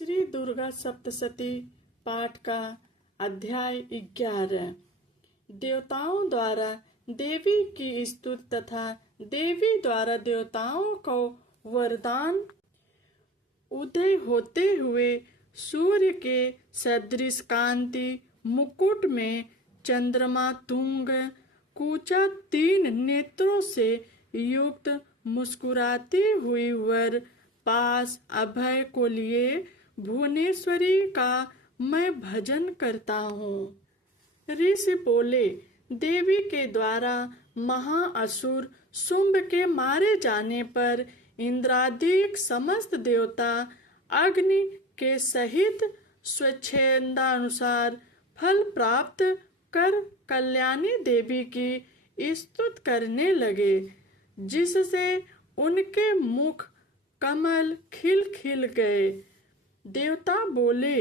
श्री दुर्गा सप्तशती पाठ का अध्याय 11। देवताओं द्वारा देवी की स्तुति तथा देवी द्वारा देवताओं को वरदान। उदय होते हुए सूर्य के सदृश कांति मुकुट में चंद्रमा तुंग कूचा 3 नेत्रों से युक्त मुस्कुराती हुई वर पास अभय को लिए भुवनेश्वरी का मैं भजन करता हूँ। ऋषि बोले, देवी के द्वारा महाअसुर शुंभ के मारे जाने पर इंद्रादिक समस्त देवता अग्नि के सहित स्वेच्छेदानुसार फल प्राप्त कर कल्याणी देवी की स्तुति करने लगे, जिससे उनके मुख कमल खिल खिल गए। देवता बोले,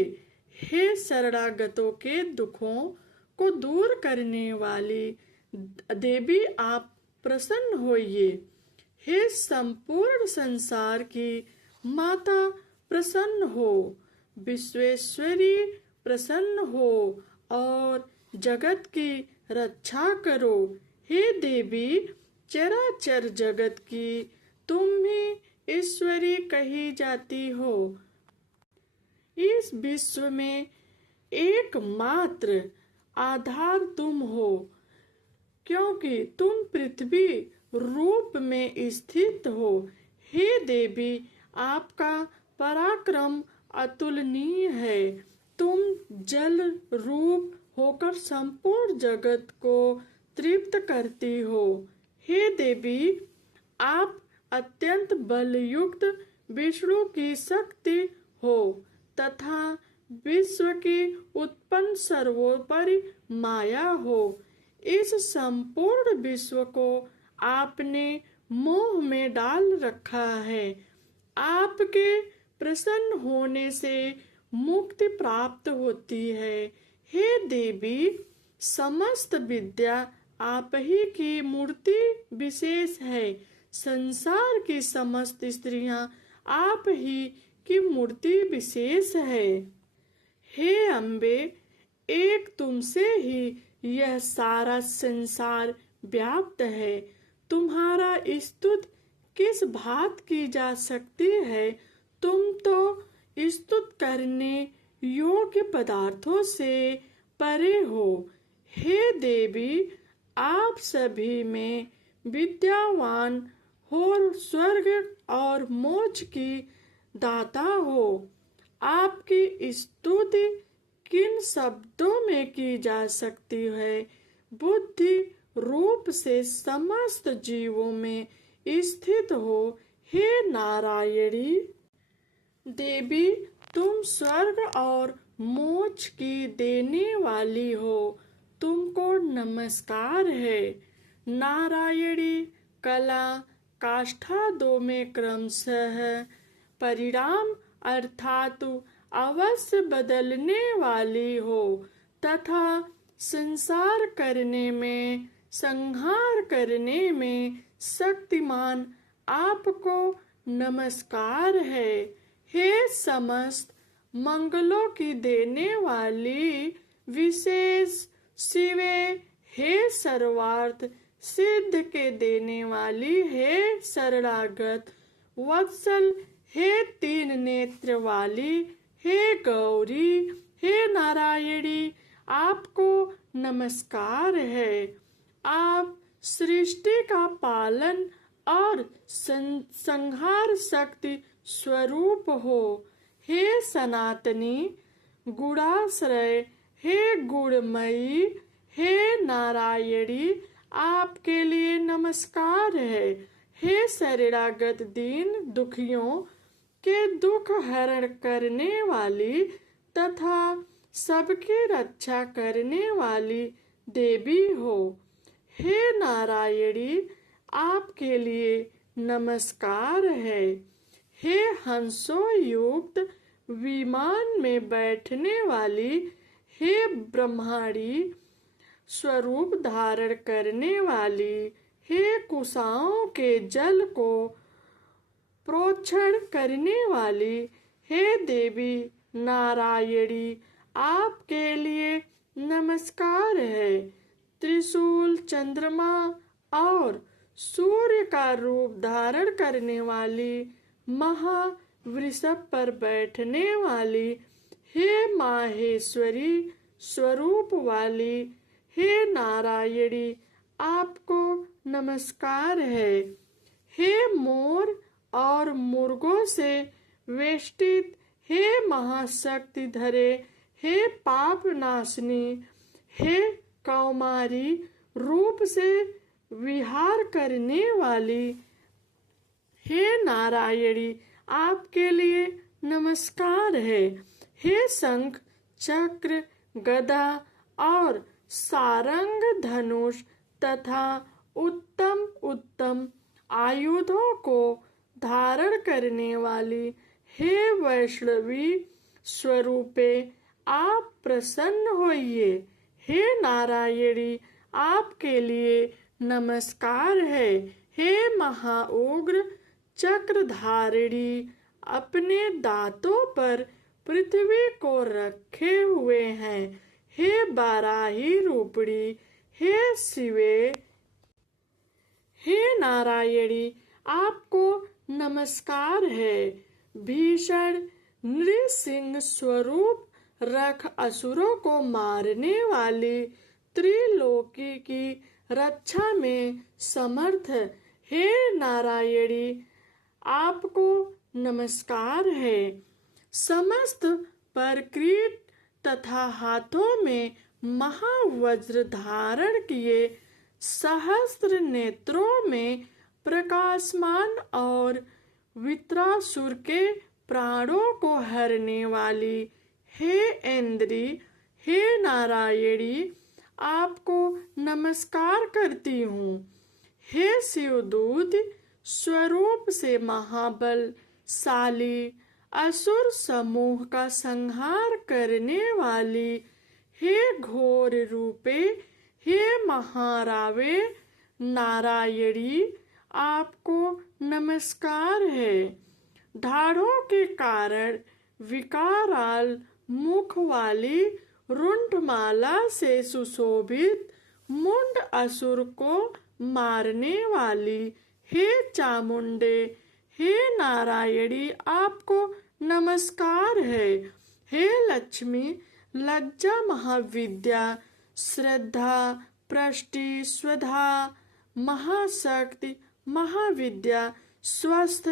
हे शरणागतों के दुखों को दूर करने वाली देवी, आप प्रसन्न होइए। हे संपूर्ण संसार की माता, प्रसन्न हो। विश्वेश्वरी, प्रसन्न हो और जगत की रक्षा करो। हे देवी, चराचर जगत की तुम ही ईश्वरी कही जाती हो। इस विश्व में एकमात्र आधार तुम हो, क्योंकि तुम पृथ्वी रूप में स्थित हो। हे देवी, आपका पराक्रम अतुलनीय है। तुम जल रूप होकर संपूर्ण जगत को तृप्त करती हो। हे देवी, आप अत्यंत बलयुक्त विष्णु की शक्ति हो तथा विश्व की उत्पन्न सर्वोपरि माया हो। इस संपूर्ण विश्व को आपने मोह में डाल रखा है। आपके प्रसन्न होने से मुक्ति प्राप्त होती है। हे देवी, समस्त विद्या आप ही की मूर्ति विशेष है। संसार की समस्त स्त्रियां आप ही की मूर्ति विशेष है। हे अम्बे, एक तुमसे ही यह सारा संसार व्याप्त है। तुम्हारा स्तुति किस बात की जा सकती है? तुम तो स्तुति करने योग्य पदार्थों से परे हो। हे देवी, आप सभी में विद्यावान हो, स्वर्ग और मोक्ष की दाता हो। आपकी स्तुति किन शब्दों में की जा सकती है? बुद्धि रूप से समस्त जीवों में स्थित हो। हे नारायणी देवी, तुम स्वर्ग और मोक्ष की देने वाली हो। तुमको नमस्कार है। नारायणी कला काष्ठा 2 में क्रमशः परिणाम अर्थात अवश्य बदलने वाली हो तथा संसार करने में संहार करने में शक्तिमान आपको नमस्कार है। हे समस्त मंगलों की देने वाली विशेष शिवे, हे सर्वार्थ सिद्ध के देने वाली, हे शरणागत वत्सल, हे 3 नेत्र वाली, हे गौरी, हे नारायणी, आपको नमस्कार है। आप सृष्टि का पालन और संहार शक्ति स्वरूप हो। हे सनातनी गुणाश्रय, हे गुणमयी, हे नारायणी, आपके लिए नमस्कार है। हे शरणागत दीन दुखियों के दुख हरण करने वाली तथा सबकी रक्षा करने वाली देवी हो। हे नारायणी, आपके लिए नमस्कार है। हे हंसों युक्त विमान में बैठने वाली, हे ब्रह्मांडी स्वरूप धारण करने वाली, हे कुशाओं के जल को प्रोक्षण करने वाली, हे देवी नारायणी, आपके लिए नमस्कार है। त्रिशूल, चंद्रमा और सूर्य का रूप धारण करने वाली, महावृषभ पर बैठने वाली, हे माहेश्वरी स्वरूप वाली, हे नारायणी, आपको नमस्कार है। हे मोर और मुर्गों से वेष्टित, हे महाशक्ति धरे, हे पाप नाशनी, हे कौमारी रूप से विहार करने वाली, हे नारायणी, आपके लिए नमस्कार है। हे शंख, चक्र, गदा और सारंग, धनुष तथा उत्तम उत्तम आयुधों को धारण करने वाली, हे वैष्णवी स्वरूपे, आप प्रसन्न होइए। हे नारायणी, आपके लिए नमस्कार है। हे महाउग्र चक्रधारिणी, अपने दांतों पर पृथ्वी को रखे हुए हैं, हे बाराही रूपणी, हे शिवे, हे नारायणी, आपको नमस्कार है। भीषण नृसिंह स्वरूप रख असुरों को मारने वाली, त्रिलोकी की रक्षा में समर्थ, हे नारायणी, आपको नमस्कार है। समस्त परक्रीट तथा हाथों में महावज्र धारण किए, सहस्त्र नेत्रों में प्रकाशमान और वित्रासुर के प्राणों को हरने वाली, हे इंद्री, हे नारायणी, आपको नमस्कार करती हूँ। हे शिवदूत स्वरूप से महाबलशाली, असुर समूह का संहार करने वाली, हे घोर रूपे, हे महारावे नारायणी, आपको नमस्कार है। दाढ़ों के कारण विकाराल मुख वाली, रुंडमाला से सुशोभित, मुंड असुर को मारने वाली, हे चामुंडे, हे नारायणी, आपको नमस्कार है। हे लक्ष्मी, लज्जा, महाविद्या, श्रद्धा, प्रष्टि, स्वधा, महाशक्ति, महाविद्या, स्वस्थ,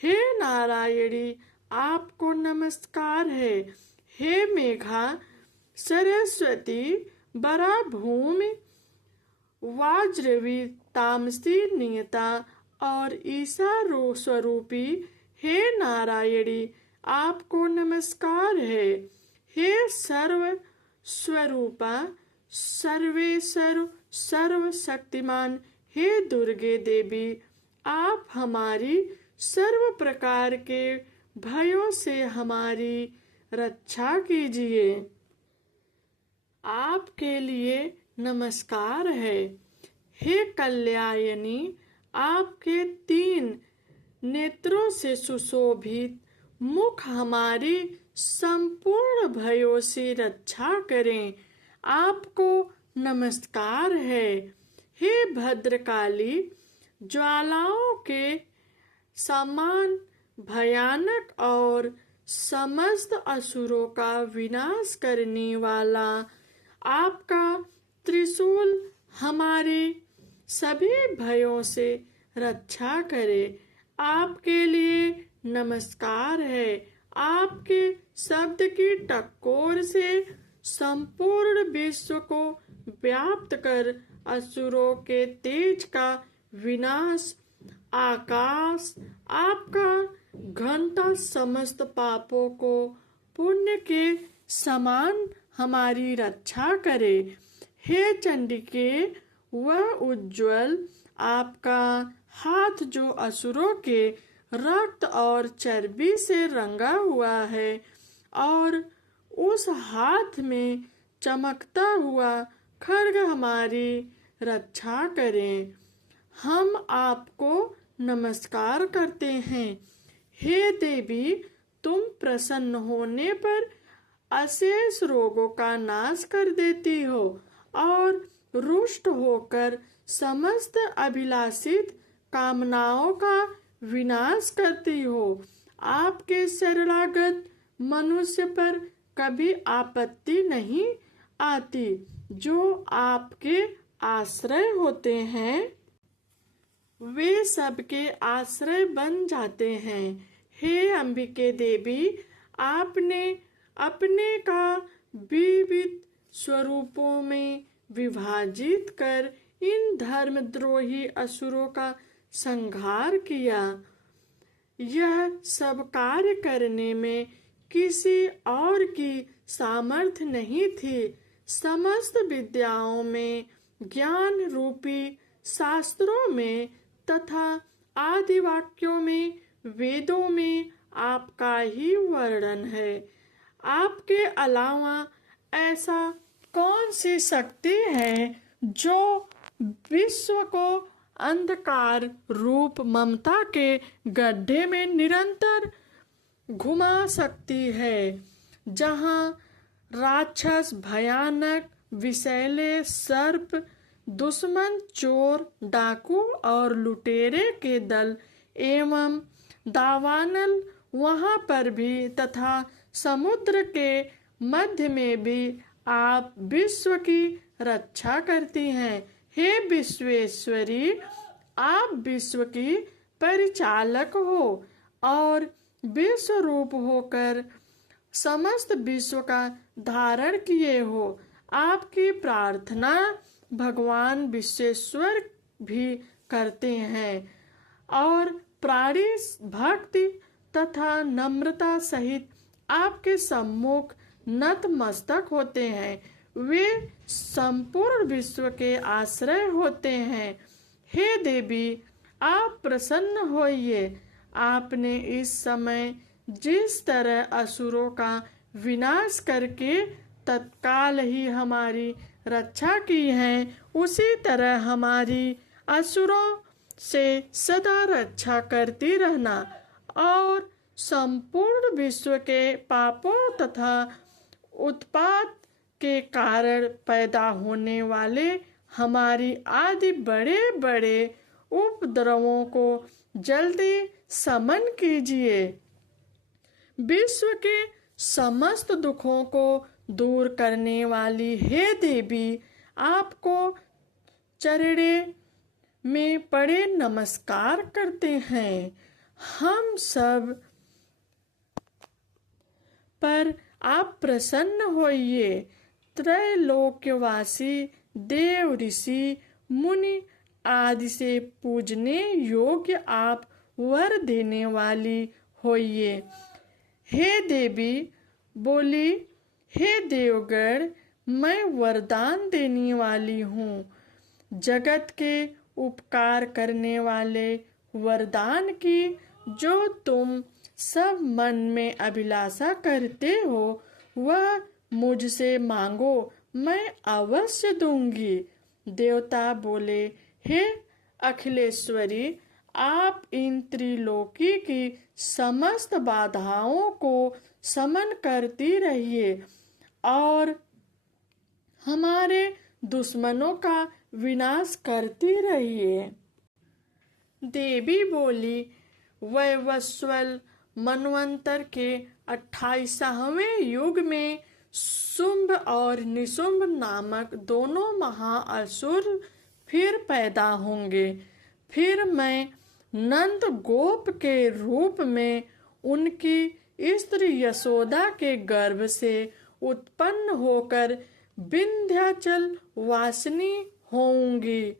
हे नारायणी, आपको नमस्कार है। हे मेघा, सरस्वती, बरा भूमि, वाज्रवी, तामसी, नियता और ईशा स्वरूपी, हे नारायणी, आपको नमस्कार है। हे सर्व स्वरूपा, सर्वेश्वर, सर्व शक्तिमान, हे दुर्गे देवी, आप हमारी सर्व प्रकार के भयों से हमारी रक्षा कीजिए। आपके लिए नमस्कार है। हे कल्यायनी, आपके 3 नेत्रों से सुशोभित मुख हमारी संपूर्ण भयों से रक्षा करें। आपको नमस्कार है। हे भद्रकाली, ज्वालाओं के समान भयानक और समस्त असुरों का विनाश करने वाला, आपका त्रिशूल हमारे सभी भयों से रक्षा करे। आपके लिए नमस्कार है। आपके शब्द की टक्कोर से संपूर्ण विश्व को व्याप्त कर असुरों के तेज का विनाश। आकाश, आपका घंटा समस्त पापों को पुण्य के समान हमारी रक्षा करे। हे चंडिके, वह उज्ज्वल आपका हाथ जो असुरों के रक्त और चर्बी से रंगा हुआ है और उस हाथ में चमकता हुआ खड्ग हमारी रक्षा करें। हम आपको नमस्कार करते हैं। हे देवी, तुम प्रसन्न होने पर अशेष रोगों का नाश कर देती हो और रुष्ट होकर समस्त अभिलाषित कामनाओं का विनाश करती हो। आपके शरणागत मनुष्य पर कभी आपत्ति नहीं आती। जो आपके आश्रय होते हैं वे सबके आश्रय बन जाते हैं। हे अंबिके देवी, आपने अपने का विविध स्वरूपों में विभाजित कर इन धर्मद्रोही असुरों का संहार किया। यह सब कार्य करने में किसी और की सामर्थ्य नहीं थी। समस्त विद्याओं में, ज्ञान रूपी शास्त्रों में तथा आदि वाक्यों में, वेदों में आपका ही वर्णन है। आपके अलावा ऐसा कौन सी शक्ति है जो विश्व को अंधकार रूप ममता के गड्ढे में निरंतर घुमा सकती है, जहाँ राक्षस, भयानक विषैले सर्प, दुश्मन, चोर, डाकू और लुटेरे के दल एवं दावानल वहाँ पर भी तथा समुद्र के मध्य में भी आप विश्व की रक्षा करती हैं। हे विश्वेश्वरी, आप विश्व की परिचालक हो और विश्व रूप होकर समस्त विश्व का धारण किए हो। आपकी प्रार्थना भगवान विश्वेश्वर भी करते हैं और प्राणी भक्ति तथा नम्रता सहित आपके सम्मुख नतमस्तक होते हैं। वे संपूर्ण विश्व के आश्रय होते हैं। हे देवी, आप प्रसन्न होइए। आपने इस समय जिस तरह असुरों का विनाश करके तत्काल ही हमारी रक्षा की है, उसी तरह हमारी असुरों से सदा रक्षा करती रहना और संपूर्ण विश्व के पापों तथा उत्पात के कारण पैदा होने वाले हमारी आदि बड़े बड़े उपद्रवों को जल्दी शमन कीजिए। विश्व के समस्त दुखों को दूर करने वाली हे देवी, आपको चरणे में पड़े नमस्कार करते हैं। हम सब पर आप प्रसन्न होइए। त्रैलोक्यवासी देव, ऋषि, मुनि आदि से पूजने योग्य आप वर देने वाली होइए। हे देवी बोली, हे देवगण, मैं वरदान देने वाली हूँ। जगत के उपकार करने वाले वरदान की जो तुम सब मन में अभिलाषा करते हो, वह मुझसे मांगो, मैं अवश्य दूंगी। देवता बोले, हे अखिलेश्वरी, आप इन त्रिलोकी की समस्त बाधाओं को शमन करती रहिए और हमारे दुश्मनों का विनाश करती रहिए। देवी बोली, वैवस्वत मनवंतर के 28वें युग में शुंभ और निशुंभ नामक दोनों महाअसुर फिर पैदा होंगे। फिर मैं नंद गोप के रूप में उनकी स्त्री यशोदा के गर्भ से उत्पन्न होकर विंध्याचल वासिनी होंगी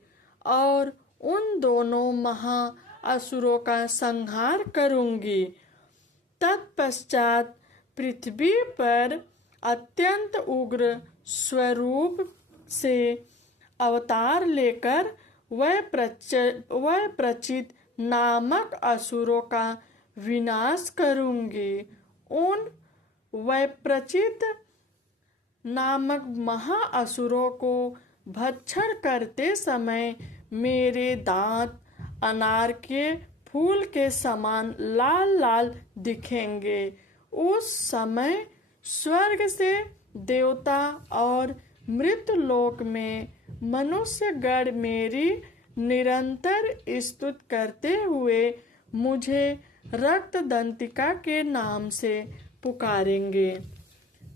और उन दोनों महाअसुरों का संहार करूंगी। तत्पश्चात पृथ्वी पर अत्यंत उग्र स्वरूप से अवतार लेकर वह प्रचित नामक असुरों का विनाश करूंगी। उन वैप्रचित नामक महाअसुरों को भक्षण करते समय मेरे दांत अनार के फूल के समान लाल लाल दिखेंगे। उस समय स्वर्ग से देवता और मृतलोक में मनुष्यगण मेरी निरंतर स्तुति करते हुए मुझे रक्तदंतिका के नाम से पुकारेंगे।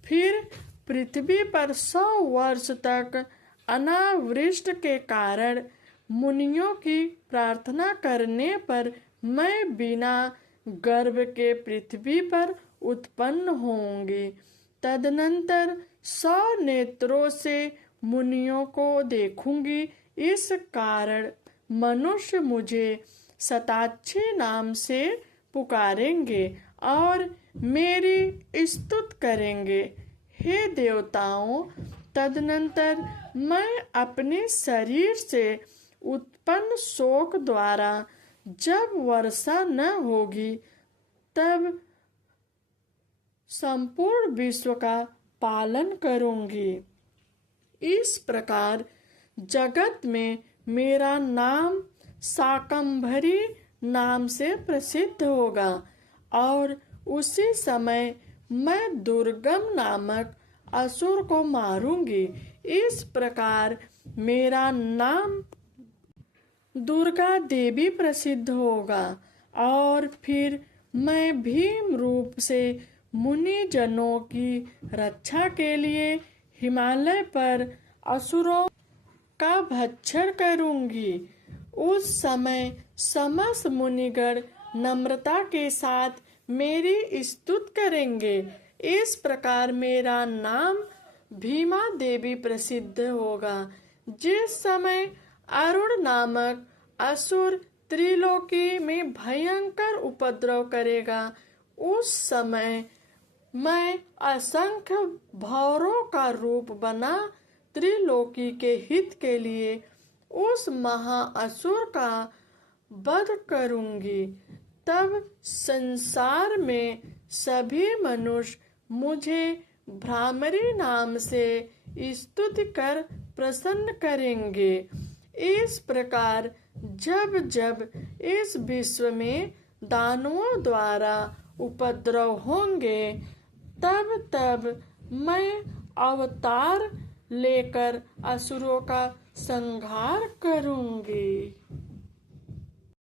फिर पृथ्वी पर 100 वर्ष तक अनावृष्टि के कारण मुनियों की प्रार्थना करने पर मैं बिना गर्भ के पृथ्वी पर उत्पन्न होंगी। तदनंतर 100 नेत्रों से मुनियों को देखूंगी। इस कारण मनुष्य मुझे शताक्षी नाम से पुकारेंगे और मेरी स्तुति करेंगे। हे देवताओं, तदनंतर मैं अपने शरीर से उत्पन्न शोक द्वारा जब वर्षा न होगी तब संपूर्ण विश्व का पालन करूंगी। इस प्रकार जगत में मेरा नाम शाकंभरी नाम से प्रसिद्ध होगा और उसी समय मैं दुर्गम नामक असुर को मारूंगी। इस प्रकार मेरा नाम दुर्गा देवी प्रसिद्ध होगा और फिर मैं भीम रूप से मुनि जनों की रक्षा के लिए हिमालय पर असुरों का भक्षण करूंगी। उस समय समस्त मुनिगण नम्रता के साथ मेरी स्तुति करेंगे। इस प्रकार मेरा नाम भीमा देवी प्रसिद्ध होगा। जिस समय अरुण नामक असुर त्रिलोकी में भयंकर उपद्रव करेगा, उस समय मैं असंख्य भौरों का रूप बना त्रिलोकी के हित के लिए उस महाअसुर का वध करूंगी। तब संसार में सभी मनुष्य मुझे भ्रामरी नाम से स्तुति कर प्रसन्न करेंगे। इस प्रकार जब जब इस विश्व में दानवों द्वारा उपद्रव होंगे, तब तब मैं अवतार लेकर असुरों का संहार करूंगी।